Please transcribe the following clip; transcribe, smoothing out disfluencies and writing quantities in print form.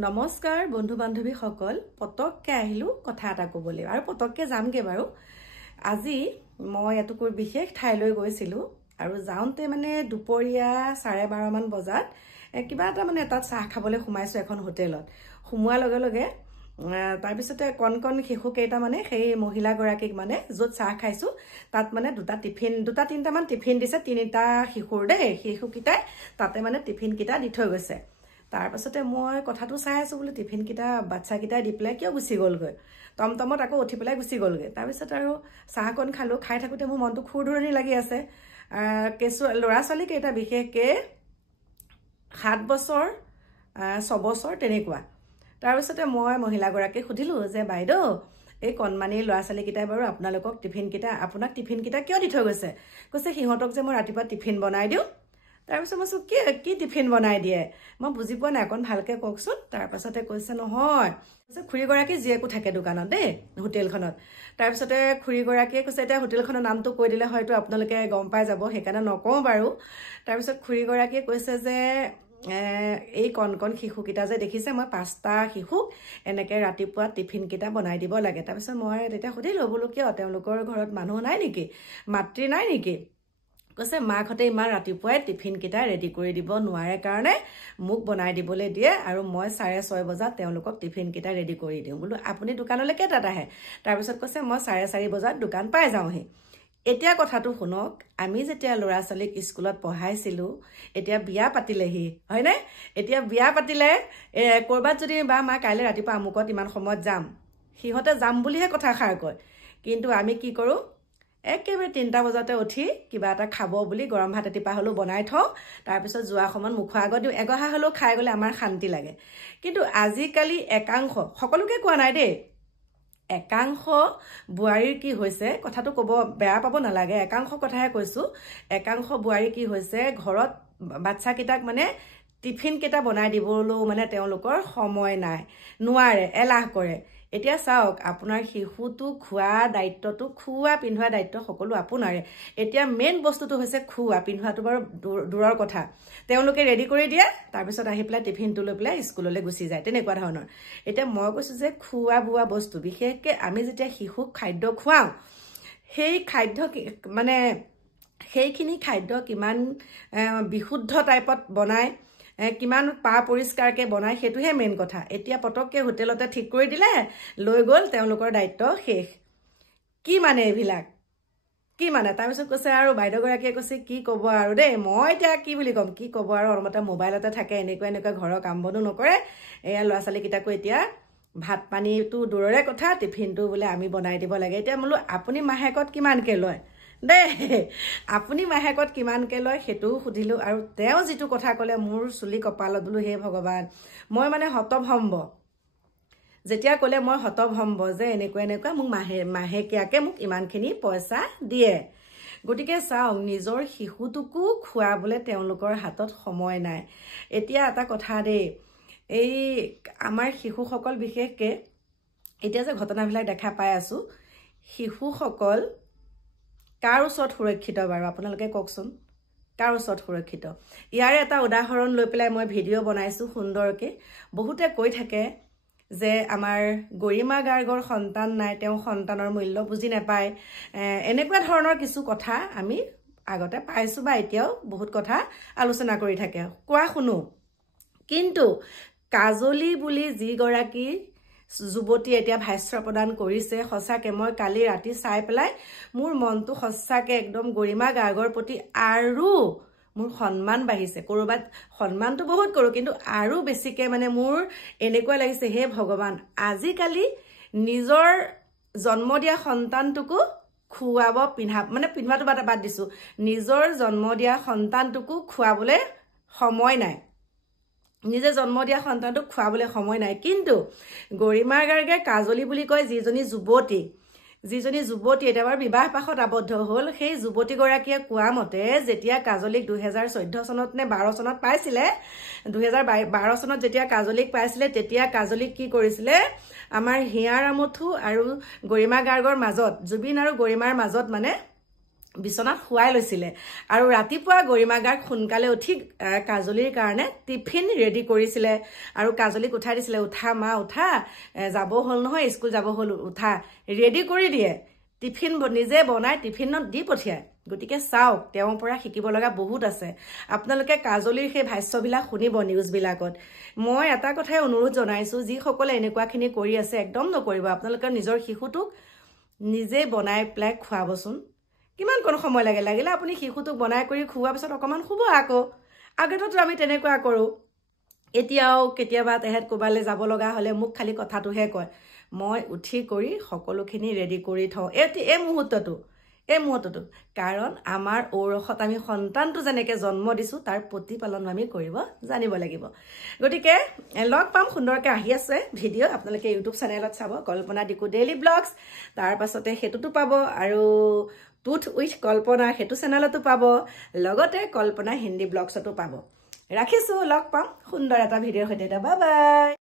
নমস্কাৰ বন্ধু বান্ধৱী সকল পতককে আহিলো কথা এটা ক'বলৈ আৰু পতককে যামগে বাৰু আজি মই এটুকুৰ বিশেষ ঠাইলৈ গৈছিলো আৰু যাওঁতে মানে দুপৰীয়া 12:30 মান বজাত কিবা এটা মানে তাত চাহ খাবলৈ সোমাইছো এখন হোটেলত সোমোৱাৰ লগে লগে তাৰ পিছতে কন শিশু কেইটা মানে সেই মহিলা গৰাকীক মানে য'ত চাহ খাইছো তাত মানে দুটা তিনিটা মান টিফিন দিছে তিনিটা শিশুৰ দেই শিশুকিটাই তাতে মানে টিফিন কিটা দি থৈ গৈছে তাৰ পাছতে মই কথাটো চাই আছো বুলি টিফিন কিটা বাচ্চা কিটা দি পেলাই কিয় গুছি গলগৈ টমটমত আকৌ উঠি পেলাই গুছি গলগৈ তাৰ পিছত আৰু চাহকন খালো খাই থাকোতে মোৰ মনটো খুৰধুৰণি লাগি আছে কেঁচু ল'ৰা ছোৱালী কেইটা বিশেষকে 7 বছৰ 6 বছৰ তেনেকুৱা তাৰ পিছতে মই মহিলা গৰাকীক সুধিলো যে বাইদেউ এই কণমানি ল'ৰা ছোৱালী কিটাই বাৰু আপোনালোকক আপোনাক টিফিন কিটা কিয় দি থৈ গৈছে কৈছে সিহঁতক যে মই ৰাতিপুৱা টিফিন বনাই দিওঁ তাৰ পিছত মই কি টিফিন বনাই দিয়ে মই বুজি পোৱা নাই অকণ ভালকে কওকচোন তাৰ পাছতে কৈছে নহয় খুৰী গৰাকী জীয়েকো থাকে দোকানত দেই হোটেলখনত তাৰ পিছতে খুৰী গৰাকীয়ে কৈছে এতিয়া হোটেলখনৰ নামটো কৈ দিলে হয়তো আপোনালোকে গম পাই যাব সেইকাৰণে নকওঁ বাৰু তাৰ পিছত খুৰী গৰাকীয়ে কৈছে যে এই কণ শিশু কিটা যে দেখিছে মই 5টা শিশুক এনেকে ৰাতিপুৱা টিফিন কিটা বনাই দিব লাগে তাৰ পিছত মই তেতিয়া সুধিলো বোলো কিয় তেওঁলোকৰ ঘৰত মানুহ নাই নেকি মাতৃ নাই নেকি কৈছে মাকহঁতে ইমান ৰাতিপুৱাই টিফিন কিটা ৰেডি কৰি দিব নোৱাৰে কাৰণে মোক বনাই দিবলৈ দিয়ে আৰু মই 6:30 বজাত তেওঁলোকক টিফিন কিটা ৰেডি কৰি দিওঁ বোলো আপুনি দোকানলৈ কেইটাত আহে তাৰ পিছত কৈছে মই 4:30 বজাত দোকান পাই যাওঁহি এতিয়া কথাটো শুনক আমি যেতিয়া ল'ৰা ছোৱালীক স্কুলত পঢ়াইছিলো এতিয়া বিয়া পাতিলেহি হয়নে এতিয়া বিয়া পাতিলে কৰবাত যদি বা মা কাইলৈ ৰাতিপুৱা আমুকত ইমান সময়ত যাম সিহঁতে যাম বুলিহে কথা খাৰ কয় কিন্তু আমি কি কৰো একেবাৰে 3টা বজাতে উঠি কিবা এটা খাব বুলি গৰম ভাত এটিপা হলো বনাই থওঁ তাৰ পিছত যোৱা সময়ত মুখৰ আগত দিওঁ এগহা হলো খাই গলে আমাৰ শান্তি লাগে কিন্তু আজিকালি একাংশ সকলোকে কোৱা নাই দেই একাংশ বুৱাৰীৰ কি হৈছে কথাটো কব বেয়া পাব নালাগে একাংশ কথাহে কৈছো একাংশ বুৱাৰী কি হৈছে ঘৰত বাচ্চা কিটাক মানে টিফিন কিটা বনাই দিবলৈও মানে তেওঁলোকৰ সময় নাই নোৱাৰে এলাহ কৰে এতিয়া চাওক আপোনাৰ শিশুটো খোৱা দায়িত্বটো খুৱা পিন্ধোৱা দায়িত্ব সকলো আপোনাৰে এতিয়া মেইন বস্তুটো হৈছে খুৱা পিন্ধোৱাটো বাৰু দূৰৰ কথা তেওঁলোকে ৰেডি কৰি দিয়ে তাৰ পিছত আহি পেলাই টিফিনটো লৈ পেলাই স্কুললৈ গুচি যায় তেনেকুৱা ধৰণৰ এতিয়া মই কৈছো যে খুৱা বুৱা বস্তু বিশেষকে আমি যেতিয়া শিশুক খাদ্য খুৱাও সেই খাদ্য মানে সেইখিনি খাদ্য কিমান বিশুদ্ধ টাইপত বনায় কিমান পৰিষ্কাৰকে বনায় সেইটোহে মেইন কথা এতিয়া পটককে হোটেলতে ঠিক কৰি দিলে লৈ গ'ল তেওঁলোকৰ দায়িত্ব শেষ কি মানে এইবিলাক কি মানে তাৰ পিছত কৈছে আৰু বাইদেউ গৰাকীয়ে কৈছে কি ক'ব আৰু দেই মই এতিয়া কি বুলি ক'ম কি ক'ব আৰু অলপতে মোবাইলতে থাকে এনেকুৱা ঘৰৰ কাম বনো নকৰে এয়া ল'ৰা ছোৱালী কিটাকো এতিয়া ভাত পানীটো দূৰৰে কথা টিফিনটো বোলে আমি বনাই দিব লাগে এতিয়া বোলো আপুনি মাহেকত কিমানকে লয় দেই আপুনি মাহেকত কিমানকে লয় সেইটোও সুধিলো আৰু তেওঁ যিটো কথা ক'লে মোৰ চুলি কপালত বোলো হে ভগৱান মই মানে হতভম্ব যেতিয়া ক'লে মই হতভম্ব যে এনেকুৱা মোক মাহেকীয়াকে মোক ইমানখিনি পইচা দিয়ে গতিকে চাওক নিজৰ শিশুটোকো খুৱাবলৈ তেওঁলোকৰ হাতত সময় নাই এতিয়া এটা কথা দেই এই আমাৰ শিশুসকল বিশেষকে এতিয়া যে ঘটনাবিলাক দেখা পাই আছো শিশুসকল কাৰ ওচৰত সুৰক্ষিত বাৰু আপোনালোকে কওকচোন কাৰ ওচৰত সুৰক্ষিত ইয়াৰে এটা উদাহৰণ লৈ পেলাই মই ভিডিঅ' বনাইছো সুন্দৰকে বহুতে কৈ থাকে যে আমাৰ গৰিমা গাৰ্গৰ সন্তান নাই তেওঁ সন্তানৰ মূল্য বুজি নাপায় এনেকুৱা ধৰণৰ কিছু কথা আমি আগতে পাইছো বা এতিয়াও বহুত কথা আলোচনা কৰি থাকে কোৱা শুনো কিন্তু কাজলি বুলি যি গৰাকী যুৱতী এতিয়া ভাষ্য প্ৰদান কৰিছে সঁচাকে মই কালি ৰাতি চাই পেলাই মোৰ মনটো সঁচাকে একদম গৰিমা গাৰ্গৰ প্ৰতি আৰু মোৰ সন্মান বাঢ়িছে কৰবাত সন্মানটো বহুত কৰো কিন্তু আৰু বেছিকে মানে মোৰ এনেকুৱা লাগিছে হে ভগৱান আজিকালি নিজৰ জন্ম দিয়া সন্তানটোকো খুৱাব পিন্ধাটো বাদ দিছো নিজৰ জন্ম দিয়া সন্তানটোকো খুৱাবলৈ সময় নাই নিজে জন্ম দিয়া সন্তানটোক খুৱাবলৈ সময় নাই কিন্তু গৰিমা গাৰ্গে কাজলি বুলি কয় যিজনী যুৱতী এটা বাৰ বিবাহ পাশত আবদ্ধ হ'ল সেই যুৱতী গৰাকীয়ে কোৱা মতে যেতিয়া কাজলিক 2014 চনত নে 12 চনত পাইছিলে 2012 চনত যেতিয়া কাজলিক পাইছিলে তেতিয়া কাজলিক কি কৰিছিলে আমাৰ হিয়াৰ আমঠু আৰু গৰিমা গাৰ্গৰ মাজত জুবিন আৰু গৰিমাৰ মাজত মানে বিছনাত শুৱাই লৈছিলে আৰু ৰাতিপুৱা গৰিমাগাক সোনকালে উঠি কাজলিৰ কাৰণে টিফিন ৰেডি কৰিছিলে আৰু কাজলিক উঠাই দিছিলে উঠা মা উঠা যাব হ'ল নহয় স্কুল যাব হ'ল উঠা ৰেডি কৰি দিয়ে টিফিন নিজে বনাই টিফিনত দি পঠিয়ায় গতিকে চাওক তেওঁৰ পৰা শিকিব লগা বহুত আছে আপোনালোকে কাজলিৰ সেই ভাষ্যবিলাক শুনিব নিউজবিলাকত মই এটা কথাই অনুৰোধ জনাইছো যিসকলে এনেকুৱাখিনি কৰি আছে একদম নকৰিব আপোনালোকে নিজৰ শিশুটোক নিজে বনাই পেলাই খুৱাবচোন কিমান কোন সময় লাগিলে আপুনি শিশুটোক বনাই কৰি খুওৱাৰ পিছত অকমান শুব আকৌ আগতেতো আমি তেনেকুৱা কৰোঁ এতিয়াও কেতিয়াবা তেহেত ক'বালৈ যাব লগা হ'লে মোক খালি কথাটোহে কয় মই উঠি কৰি সকলোখিনি ৰেডি কৰি থওঁ এই মুহূৰ্তটো কাৰণ আমাৰ ঔৰসত আমি সন্তানটো যেনেকৈ জন্ম দিছোঁ তাৰ প্ৰতিপালন আমি কৰিব জানিব লাগিব গতিকে লগ পাম সুন্দৰকৈ আহি আছে ভিডিঅ' আপোনালোকে ইউটিউব চেনেলত চাব কল্পনা ডিকু ডেইলি ব্লগছ তাৰ পাছতে সেইটোতো পাব আৰু টুথ উইথ কল্পনা সেইটো চেনেলতো পাব লগতে কল্পনা হিন্দী ব্লগছতো পাব ৰাখিছোঁ লগ পাম সুন্দৰ এটা ভিডিঅ'ৰ সৈতে বাই বাই